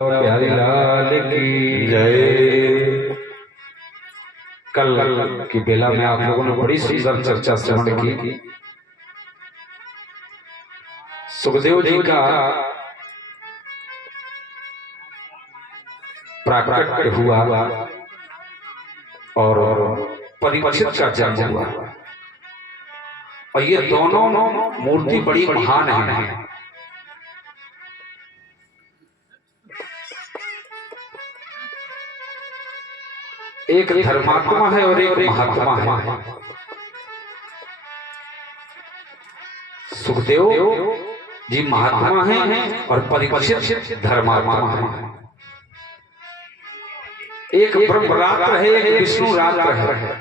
प्यारी लाल की जय। कल की बेला में आप लोगों ने बड़ी सुंदर चर्चा श्रवण की। सुखदेव जी का प्राकट्य हुआ और परीक्षित का जन्म हुआ, और ये दोनों मूर्ति बड़ी महान है। एक धर्मात्मा है और एक महात्मा है। सुखदेव जी महात्मा हैं और परीक्षित धर्मात्मा है। एक ब्रह्मरात्र है, एक विष्णु रात्र है,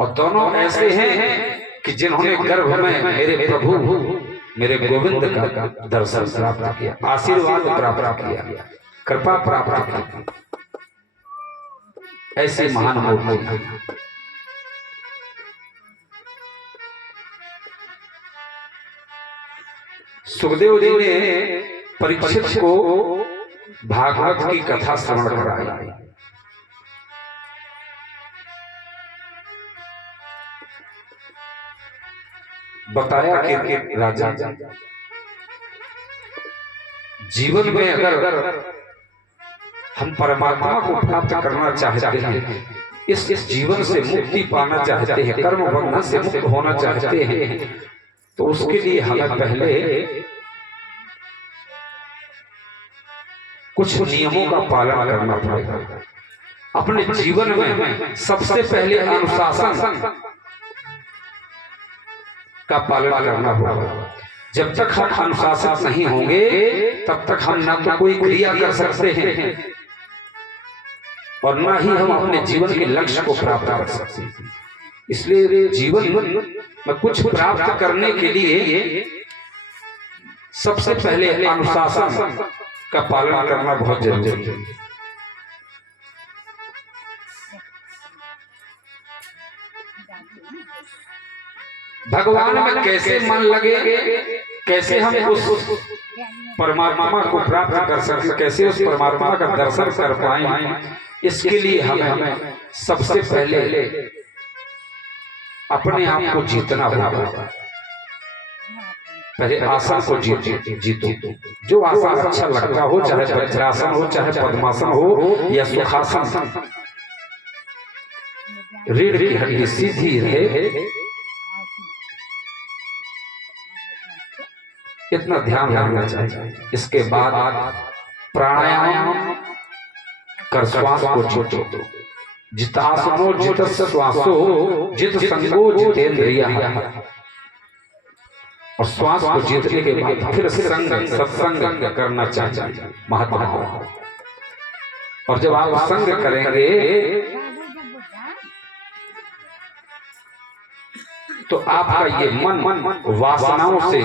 और दोनों ऐसे हैं कि जिन्होंने गर्भ में मेरे प्रभु मेरे गोविंद का दर्शन प्राप्त किया, आशीर्वाद प्राप्त किया, कृपा प्राप्त की। ऐसे महान मूर्ति हैं। सुखदेव जी ने परीक्षित को भागवत की कथा श्रवण कराई। बताया कि राजा, जीवन में अगर हम परमात्मा को प्राप्त करना चाहते हैं, इस जीवन से मुक्ति पाना चाहते हैं, कर्म बंधन से मुक्त होना चाहते हैं, तो उसके लिए हमें पहले कुछ नियमों का पालन करना पड़ेगा। अपने जीवन में सबसे पहले अनुशासन का पालन करना होगा। जब तक हम अनुशासित नहीं होंगे तब तक हम न तो कोई क्रिया कर सकते हैं और न ही हम अपने जीवन के लक्ष्य को प्राप्त कर सकते हैं। इसलिए जीवन में कुछ प्राप्त करने के लिए सबसे पहले अनुशासन का पालन करना बहुत जरूरी है। भगवान में कैसे मन लगे, कैसे हम उस परमात्मा को प्राप्त कर सकते, कैसे उस परमात्मा का दर्शन कर पाए, इसके लिए हमें सबसे पहले अपने आप को जीतना होगा। पहले आसन को जीतो। जो आसन अच्छा लगता हो, चाहे वज्रासन हो, चाहे पद्मासन हो या सुखासन, रीढ़ की हड्डी सीधी रहे, इतना ध्यान रखना चाहिए। इसके बाद प्राणायाम कर श्वास को जीतो। जितासनो जित श्वासो जित संगो जितेंद्रियः। और श्वास को जीतने के बाद फिर सत्संग करना चाहिए महात्मा। और जब आप संग करेंगे तो आपका ये मन वासनाओं से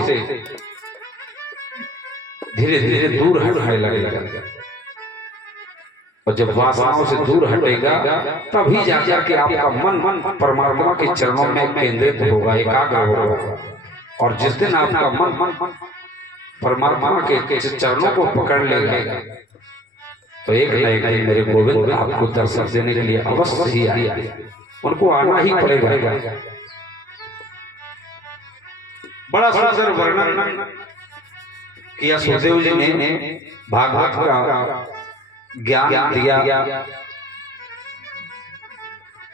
धीरे धीरे दूर हटने लगेगा, और जब वासनाओं से दूर हटेगा तभी जाकर के आपका मन परमात्मा के चरणों में केंद्रित होगा, एकाग्र होगा। और जिस दिन आपका मन परमात्मा के चरणों को पकड़ लेगा तो एक न एक दिन मेरे गोविंद आपको दर्शन देने के लिए अवश्य ही आएगा। उनको आना ही पड़ेगा। बड़ा सुंदर वर्णन किया सुखदेव जी ने, भागवत का ज्ञान दिया।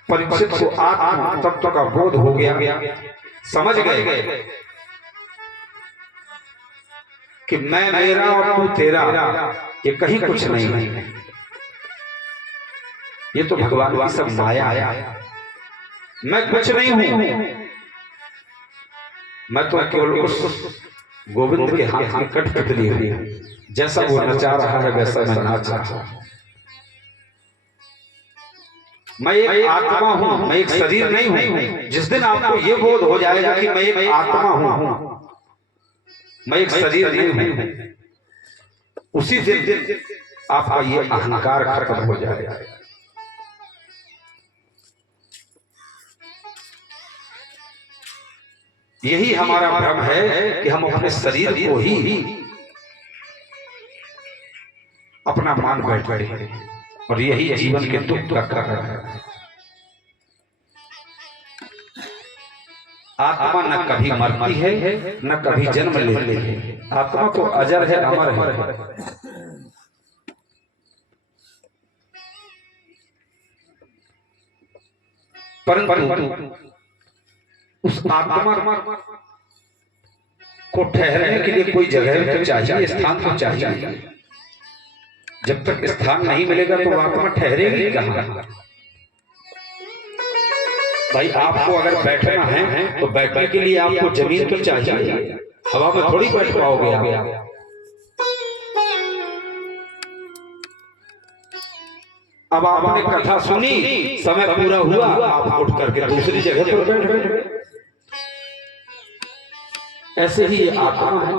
परीक्षित को आत्म तत्व का बोध हो गया, समझ गए कि मैं मेरा और तू तेरा, ये कहीं कुछ नहीं है। ये तो भगवान की सब माया है। मैं कुछ नहीं हूं, मैं तो केवल उस गोविंद के हाथ में कठपुतली हुई हूं। जैसा वो नचा रहा है वैसा मैं नाच रहा हूं। मैं एक आत्मा हूं, मैं एक शरीर नहीं हूं। जिस दिन आपको ये बोध हो जाएगा कि मैं एक आत्मा हूं, मैं एक शरीर नहीं हूं, उसी दिन आपका ये अहंकार खत्म हो जाएगा। यही हमारा भ्रम है कि हम अपने शरीर को ही अपना मान बैठे, और यही जीवन के दुख का कारण है। आत्मा न कभी मरती है, न कभी जन्म लेती है। आत्मा तो अजर है, अमर है। परंतु उस आत्मा को ठहरने के लिए कोई जगह तो चाहिए, स्थान तो चाहिए। जब तक स्थान नहीं मिलेगा तो आत्मा ठहरेगी कहाँ? भाई आपको अगर बैठना है तो बैठने के लिए आपको जमीन तो चाहिए, हवा में थोड़ी बैठ पाओगे आप। अब आपने कथा सुनी, समय पूरा हुआ, आप उठ करके दूसरी जगह पर बैठ गए। ऐसे ही ये आत्मा है।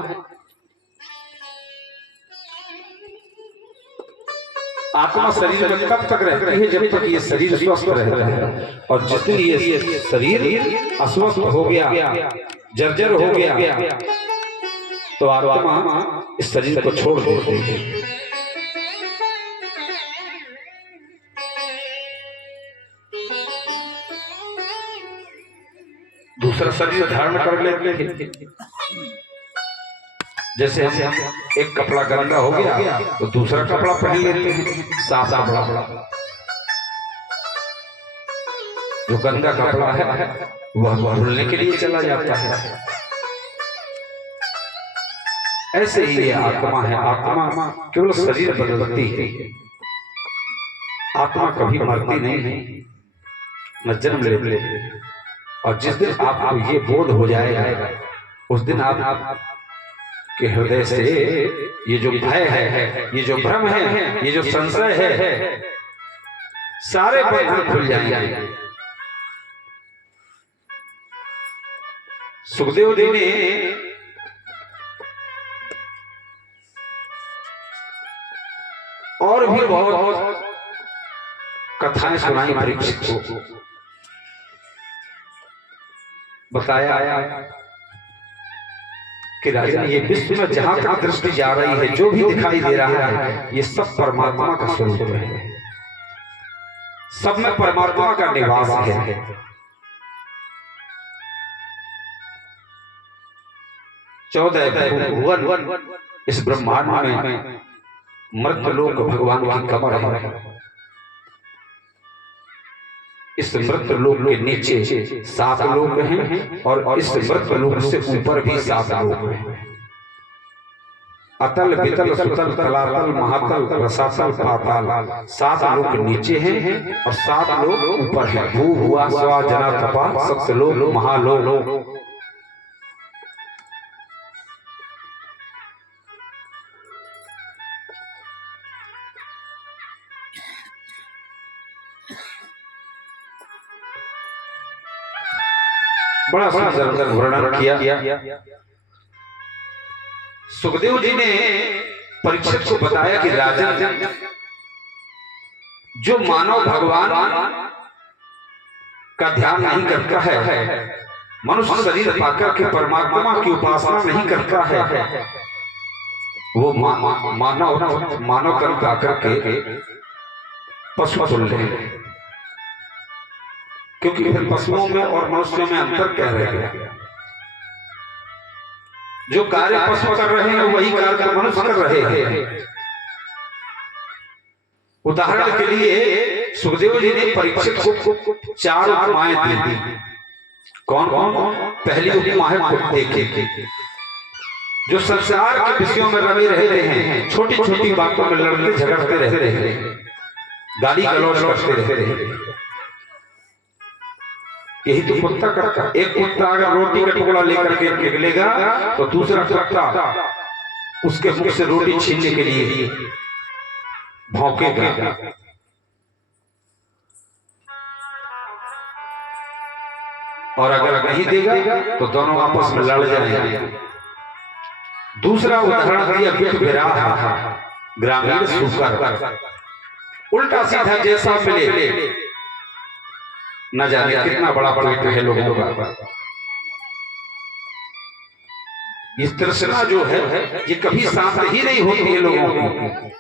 आत्मा शरीर में कब तक रहती है? जब तक ये शरीर स्वस्थ रहता है। और जिस दिन ये शरीर अस्वस्थ हो गया, जर्जर हो गया, तो आत्मा इस शरीर को छोड़ देती है। दूसरा शरीर धारण कर लेते हैं। जैसे हम एक कपड़ा गंदा हो गया तो दूसरा कपड़ा पहन लेते हैं, साफ कपड़ा। जो गंदा कपड़ा है वह धुलने के लिए चला जाता है। ऐसे ही ये आत्मा है। आत्मा केवल शरीर बदलती है, आत्मा कभी मरती नहीं, न जन्म लेती। और जिस दिन आपको ये बोध हो जाएगा, उस दिन आप के हृदय से ये जो भय है, ये जो भ्रम है, ये जो संशय है, सारे बंधन खुल जाएंगे। सुखदेव जी ने और भी बहुत कथाएं सुनाई परीक्षित को। बताया कि राजन, ये विश्व में जहां तक दृष्टि जा रही है, जो भी दिखाई दे रहा है, ये सब परमात्मा का स्वरूप है। सब में परमात्मा का निवास है। चौदह भुवन इस ब्रह्मांड में मर्त्यलोक भगवान की कमर है। इस मृत्यलोक के नीचे 7 लोक हैं, और इस मृत्यलोक से ऊपर भी 7 लोक हैं। अतल, वितल, सुतल, तलातल, महातल, रसातल, पाताल। 7 लोक नीचे हैं और 7 लोक ऊपर हैं। भू, भुआ, स्वा, जना, तपा, सप्तलोक, महालोक। बड़ा सुंदर वर्णन किया। सुखदेव जी ने परीक्षित को बताया कि राजन, जो मानव भगवान का ध्यान नहीं करता है, मनुष्य शरीर पाकर के परमात्मा की उपासना नहीं करता है, वो मानव कर्म पाकर के पशु तुल्य है। क्योंकि फिर पशुओं में और मनुष्यों में अंतर क्या रह गया? जो कार्य पशु कर रहे हैं वही कार्य मनुष्य कर रहे हैं। उदाहरण के लिए सुखदेव जी ने परीक्षित को 4 उपमाएं दी। कौन कौन? पहली उपमा है देखे, जो संसार के विषयों में रमे रहते हैं, छोटी छोटी बातों में लड़ते झगड़ते रहते हैं, गाली गलौज करते रहते हैं। यही तो कुत्ता करता। एक कुत्ता अगर रोटी का टुकड़ा लेकर के निकलेगा तो दूसरा कुत्ता उसके मुंह से रोटी छीनने के लिए भौंकेगा। और अगर नहीं देगा तो दोनों आपस में लड़ जाएंगे। दूसरा उदाहरण दिया विराह, ग्रामीण सूकर। उल्टा सीधा जैसा मिले, न जाने कितना बड़ा पेट है लोगों का। इस तृष्णा जो है ये कभी शांत ही नहीं होती है लोगों की।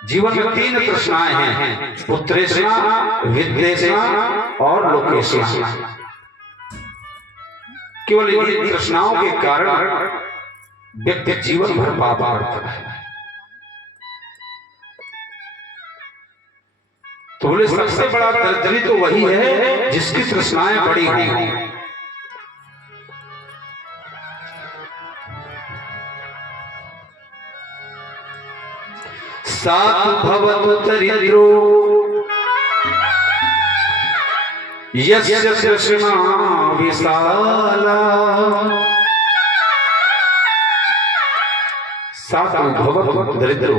जीवन में तीन तृष्णाएं हैं, पुत्रेष्णा, विद्येष्णा और लोकेष्णा। केवल इन तृष्णाओं के कारण व्यक्ति जीवन भर पाप करता है। तो बोले सबसे बड़ा दरिद्री तो वही है जिसकी तृष्णाएं बड़ी हों। सातु भवतु दरिद्रो यस्य तृष्णा विशाला। सातु भवतु दरिद्रो,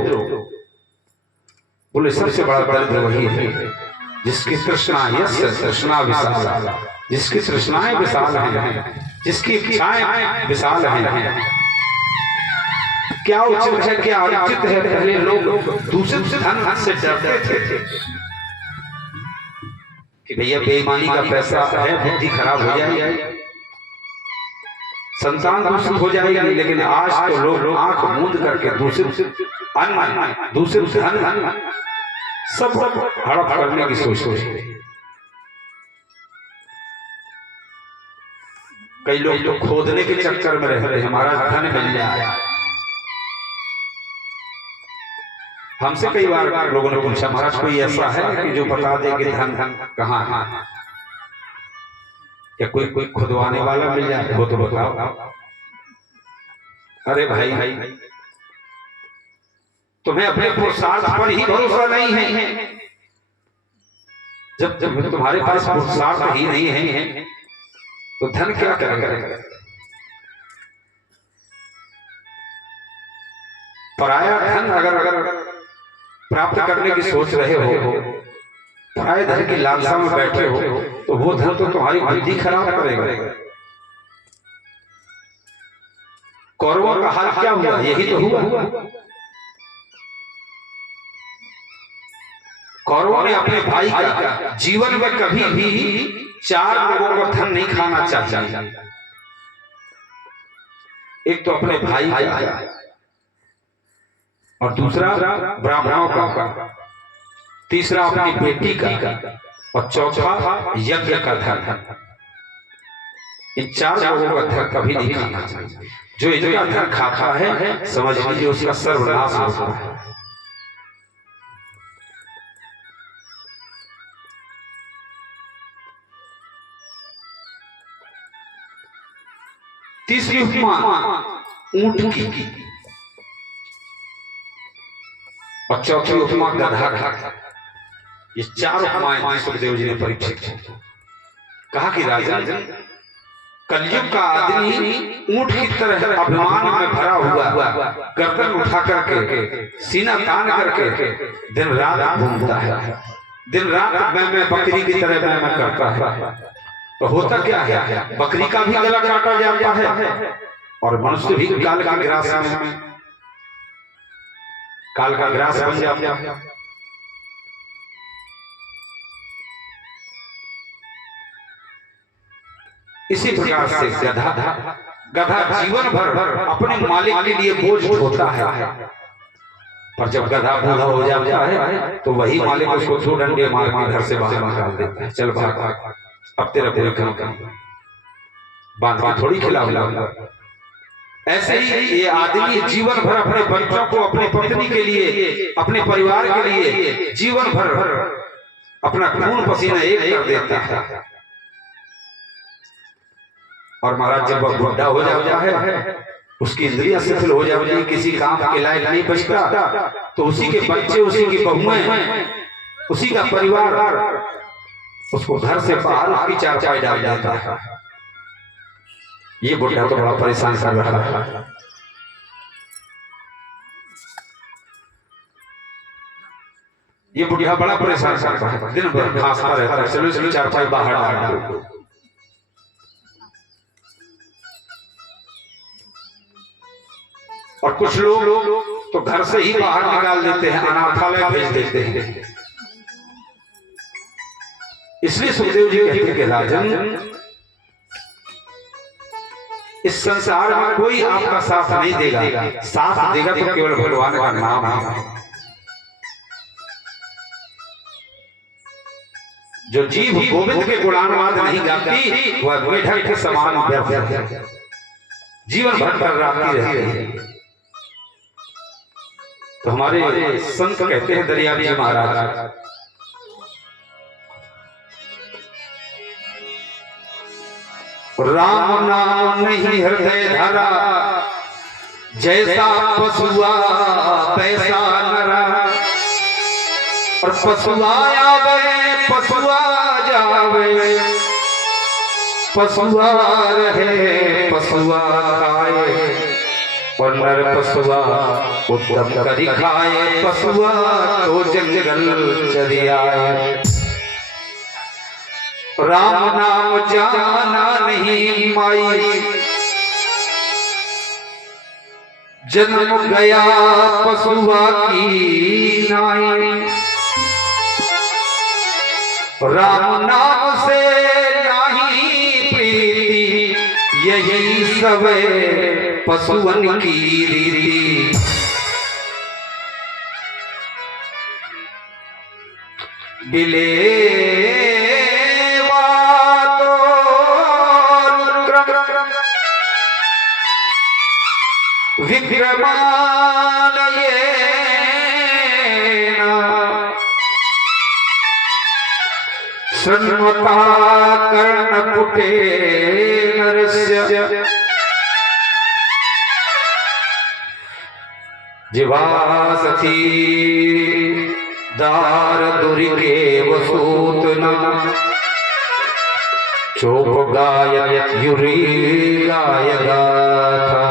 बोले सबसे बड़ा दरिद्र वही है जिसकी तृष्णा, यस्य तृष्णा विशाला, जिसकी तृष्णाएं विशाल हैं, जिसकी इच्छाएं विशाल हैं। क्या उचित है, क्या अनुचित है? पहले लोग दूषित धन से डरते थे कि भैया बेईमानी का पैसा है, बुद्धि खराब हो जाएगी, संतान दूषित हो जाएगी। लेकिन आज तो लोग आंख मूंद करके दूषित अन्न, दूषित धन सब हड़प करने की सोचते हैं। कई लोग तो खोदने के चक्कर में रहते हैं, हमारा धन मिल जाए। हमसे कई बार लोगों ने पूछा, महाराज कोई ऐसा है कि जो बता दे कि धन कहाँ है, या कोई खुदवाने वाला मिल जाए वो तो बताओ। अरे भाई, तुम्हें अपने पुरुषार्थ पर ही भरोसा नहीं है। जब तुम्हारे पास पुरुषार्थ ही नहीं है तो धन क्या करेगा? पराया धन अगर प्राप्त करने की सोच रहे हो, पराये धन की लालसा में बैठे हो, तो वो धन तो तुम्हारी बुद्धि खराब करेगा। कौरवों का हाल क्या हुआ? यही तो हुआ। कौरवों ने अपने भाई का जीवन में कभी भी 4 लोगों का धन नहीं खाना चाहिए। एक तो अपने भाई का, और दूसरा ब्राह्मणों का, तीसरा अपनी बेटी का, और चौथा यज्ञ का धन। इन 4 लोगों का धन कभी नहीं खाना चाहिए। जो इनका धन खाता है, समझ लीजिए उसका सर्वनाश होता है। तीसरी उपमा ऊंट की, और चौथी उपमा गधा का। ये 4 उपमाएं सुखदेव जी ने परीक्षित की। कहा कि राजन, कलयुग का आदमी ऊंट की तरह अभिमान में भरा हुआ गर्दन उठा करके, सीना तान करके दिन रात घूमता है। दिन रात मैं बकरी की तरह मैं करता है। तो होता क्या है? बकरी का भी गला काटा जाता है, और मनुष्य भी काल का ग्रास बन जाता है। इसी प्रकार से गधा जीवन भर अपने मालिक के लिए बोझ होता है, पर जब गधा बूढ़ा हो जाता है तो वही मालिक उसको 2 डंडे मार के घर से बाहर निकाल देता है। चल भाग, अब तेरा काम बांध के थोड़ी खिलाऊंगा। ऐसे ही ये आदमी जीवन भर अपने बच्चों को, अपनी पत्नी के लिए, अपने परिवार के लिए जीवन भर अपना खून पसीना एक कर देता है। और महाराज जब वह बुढ़ा हो जाता है, उसकी इंद्रियां शिथिल हो जाती है, किसी काम के लायक नहीं बचता, तो उसी के बच्चे, उसी की बहुएं, उसी का परिवार उसको घर से बाहर उसकी चारपाई डाल जाता है। ये बुढ़ा तो बड़ा परेशान कर रहा है। ये बुढ़िया बड़ा परेशान करता है, दिन भर खांसता रहता है, चलो चारपाई बाहर डाल दो। और कुछ लोग तो घर से ही बाहर निकाल देते हैं, अनाथालय भेज देते हैं। इसलिए सुखदेव जी कहते हैं कि राजन, इस संसार में कोई आपका साथ नहीं देगा, साथ देगा तो केवल भगवान का नाम है। जो जीव गोविंद के गुणानुवाद नहीं गाती वह मेढक के समान व्यर्थ है, जीवन भर टर्राती रहती है। तो हमारे संत कहते हैं दरियावी जी महाराज, राम नाम नहीं हृदय धरा, जैसा पशुआ तैसा नरा। और पशुआ आवे पशुआ जावे, पशुआ रहे पशुआ खाए। और नर पशुआ उत्तम करी खाए, पशुआ तो जंगल चली आए। राम नाम जाना नहीं माई, जन्म गया पशुआ की नाई। राम नाम से नहीं प्रीति, यही सब पशुअन की रीति। बिले विक्रमान शृण्वता कर्णपुटे नरस्य। जिवासती दार दुर्गे वसूतना, चोप गायत युरी गाय गाथा।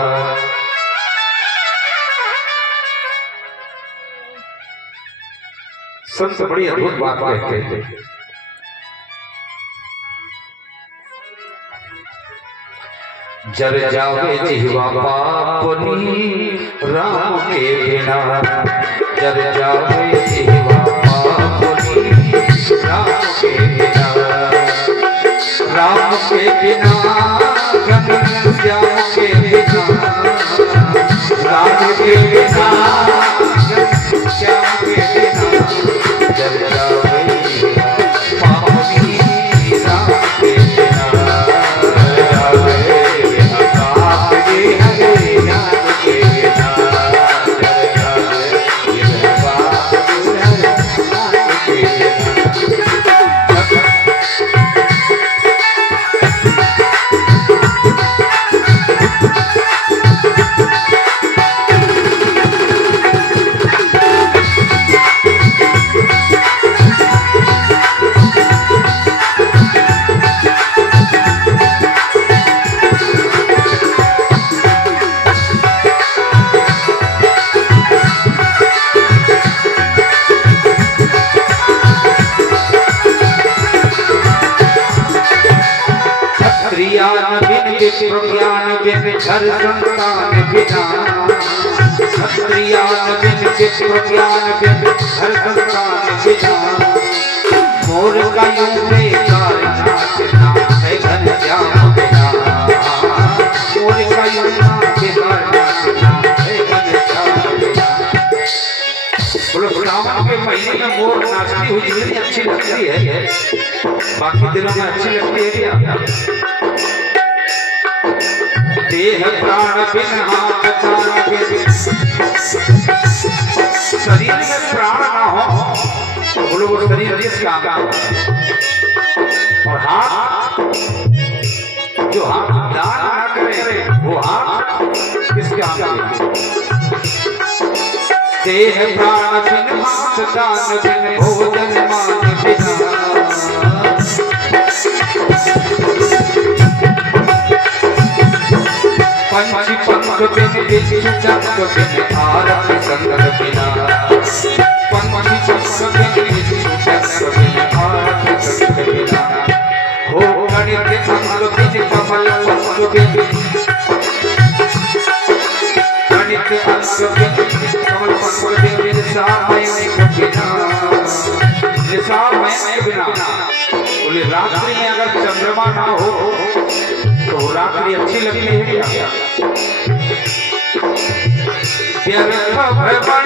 संत बड़ी अद्भुत बात कहते हैं। जर जावे जिह्वा पापनी राम के बिना, जर जावे जिह्वा पापनी राम के बिना। राम के बिना घन श्याम के बिना, राम के बिना घन श्याम के बिना। जर जावे पापनी राम के बिना, प्रज्ञान बिन हर संतान बिना। क्षत्रियान बिन प्रज्ञान बिन हर संतान बिना। मोर गायों बेकार नाचना है घन श्याम बिना। मोर गायों बेकार नाचना है घन श्याम बिना। बोलो श्रावण के महीने में मोर नाचती हुई जितनी अच्छी लगती है, बाकी दिनों में अच्छी लगती है क्या? देह प्राण बिन हाथ प्राण बिन, शरीर में प्राण ना हो तो बोलो वो शरीर किस काम का? और हाथ, जो हाथ दान ना करे वो हाथ किस काम का? देह प्राण बिन हाथ दान बिन, भोजन मान बिना। पंछी पंख बिन बिन चंग बिन, आरती संग बिना। पंछी पंख बिन बिन चंग बिन, आरती संग बिना। हो गणित अंग बिन कमल पंख बिन, गणित अंग बिन कमल पंख बिन, निशामय बिना। निशामय बिना बोले रात्रि में अगर चंद्रमा ना हो तो रात्रि अच्छी लगती है क्या? व्यर्थ भ्रमण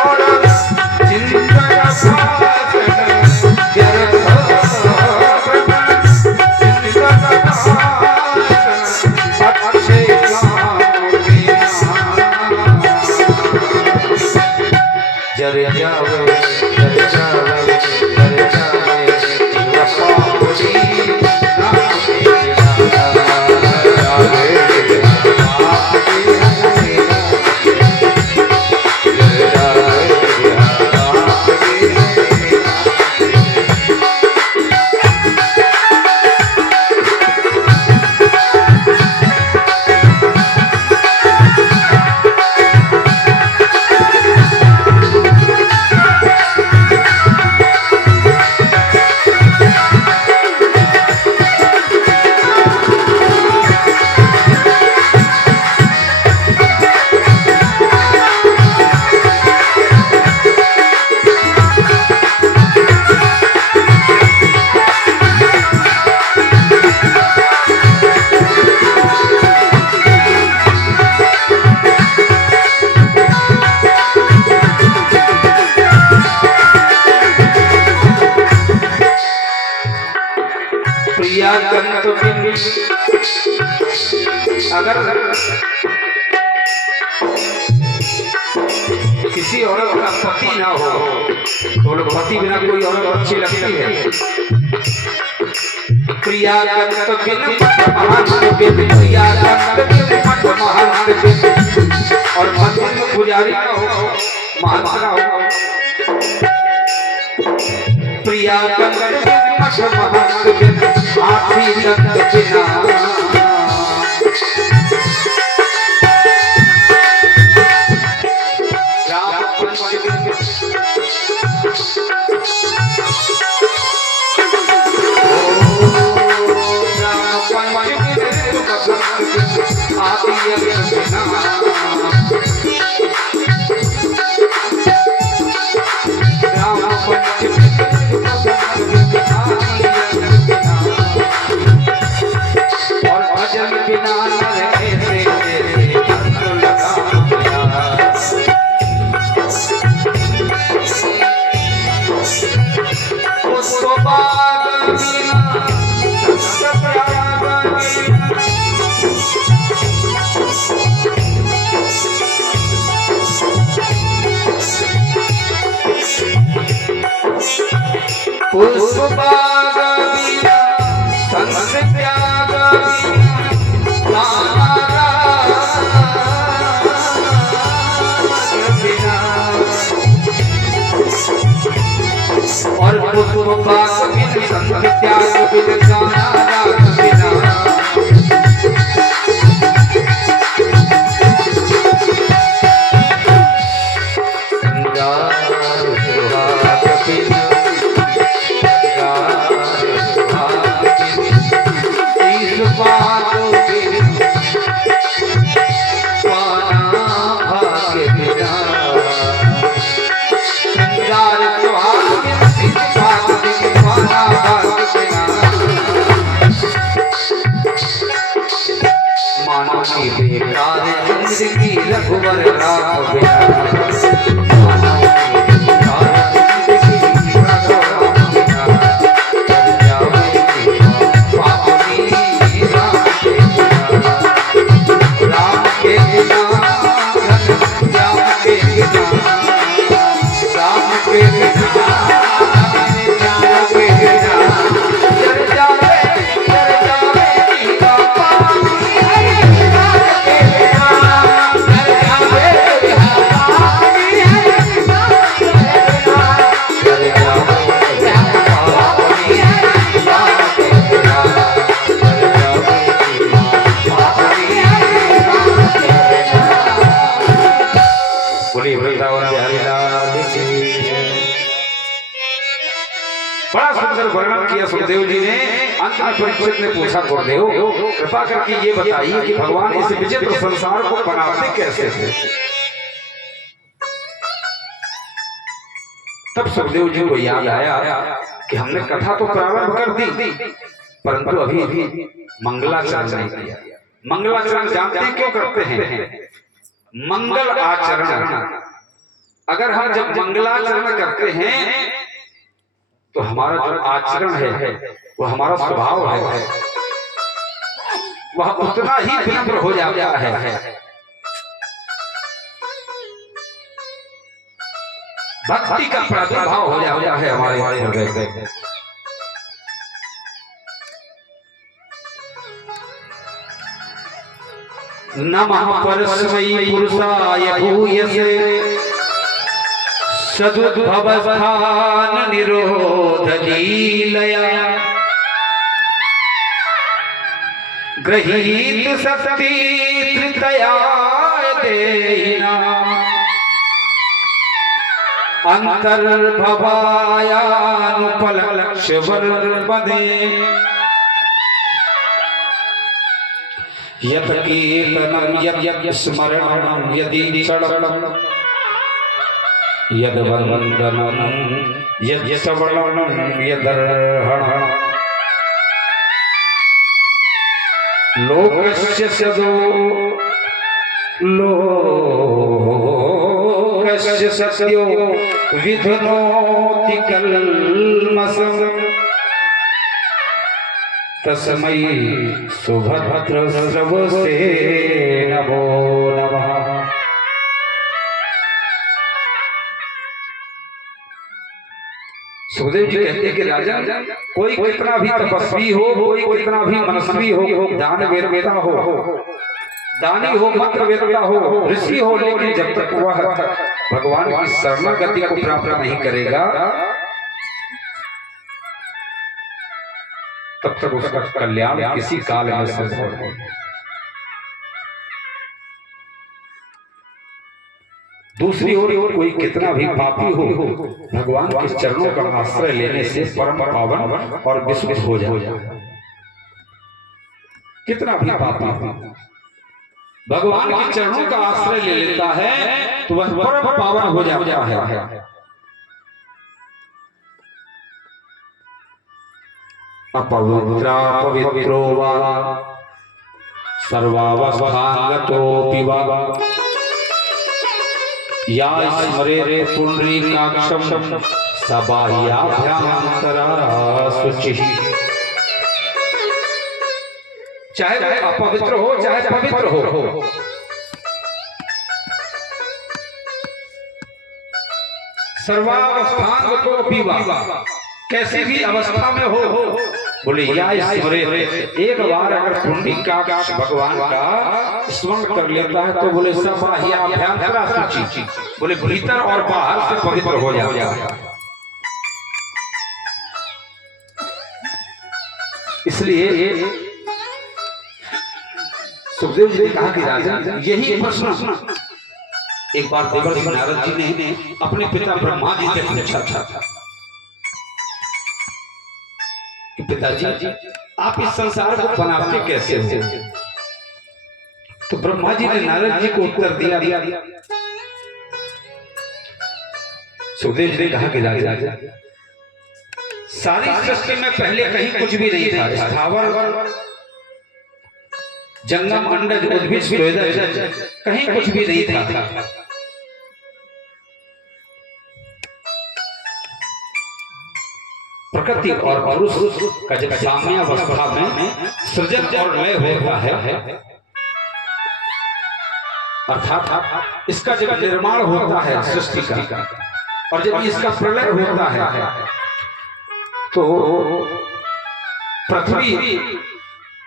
और चिंतन साधन, व्यर्थ जर जावे जर जावे जर जावे पापड़ी अगर किसी औरत का पति ना हो तो लोग पति बिना कोई औरत अच्छी लगती है। प्रिया और मंदिर में पुजारी ना हो महंत ना हो। प्रिया रघुवर राम बड़ा सुंदर वर्णन किया सुखदेव जी ने। अंत में परीक्षित ने पूछा, गुरुदेव कृपा करके ये बताइए कि भगवान इस विचित्र संसार को बनाते कैसे थे? तब सुखदेव जी को याद आया कि हमने कथा तो प्रारंभ कर दी, परंतु अभी भी मंगलाचरण नहीं किया। मंगलाचरण जानते क्यों करते हैं? मंगल आचरण। अगर हम जब मंगलाचरण करते हैं तो हमारा जो आचरण है वो हमारा स्वभाव है वह उतना ही विनम्र हो जाता है भक्ति का प्रादुर्भाव हो जाता है हमारे हृदय में। नमः परस्मै पुरुषाय भूयसे सदुद्भवस्थान निरोध लीलया गृहीत शक्ति तृतया देहिना अंतर्भवायानुपलक्ष्य वर्मदे यत् कीर्तनं यत् स्मरणं यदीक्षणं यद् वन्दनं यद् श्रवणं यदर्हणं लोकस्य सदो लोकस्य सत्यो विधुनोति कल्मषम् तस्मै सुभद्रस्रवसे नमो नमः। सुखदेव जी कहते हैं कि राजा कोई कितना भी तपस्वी हो, कोई कितना भी मनस्वी हो, दान वेदवेता हो, दानी हो, मंत्र वेदवेता हो, ऋषि हो, लेकिन जब तक वह भगवान की शरणागति को प्राप्त नहीं करेगा तब तक उसका कल्याण किसी काल में संभव नहीं। दूसरी ओर कोई कितना भी पापी हो, भगवान के चरणों का आश्रय लेने से परम पावन और विशुद्ध हो जाए। कितना भी पापी भगवान के चरणों का आश्रय ले लेता है तो वह परम पावन हो जाता है। अपवित्रा पवित्रो वा सर्वावस्थांगतोऽपि वा या स्मरेत् पुंडरीकाक्षं स बाह्याभ्यन्तरा शुचिः। चाहे अपवित्र हो चाहे पवित्र हो, सर्वावस्थांगतोऽपि वा, कैसी भी अवस्था में हो, बोले या स्मरेत्, एक बार अगर पुंडरीकाक्ष भगवान का स्मरण कर लेता है तो बोले सब बाह्याभ्यन्तरा शुचि, बोले भीतर और बाहर से पवित्र हो जाएगा। इसलिए सुखदेव जी ने कहा कि राजा यही प्रश्न एक बार देवर्षि नारद जी ने अपने पिता ब्रह्मा जी से पूछा था कि पिताजी आप इस संसार को बनाते कैसे हो? तो ब्रह्मा जी ने नारद जी को उत्तर दिया। सुखदेव जी ने कहा कि राजा सारी सृष्टि में पहले कहीं कुछ भी नहीं था, स्थावर जंगम अंडज उद्भिद स्वेदज कहीं कुछ भी नहीं था। प्रकृति और पुरुष का जब साम्यावस्था में सृजन और लय होता है, अर्थात इसका जब निर्माण होता है सृष्टि का और जब इसका प्रलय होता है तो पृथ्वी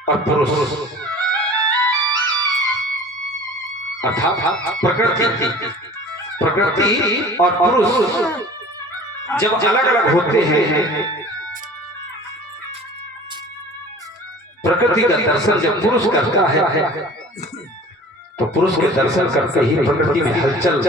और पुरुष अर्थात प्रकृति और पुरुष जब अलग अलग होते हैं, प्रकृति का दर्शन जब पुरुष करता है तो पुरुष के दर्शन करते ही प्रकृति में हलचल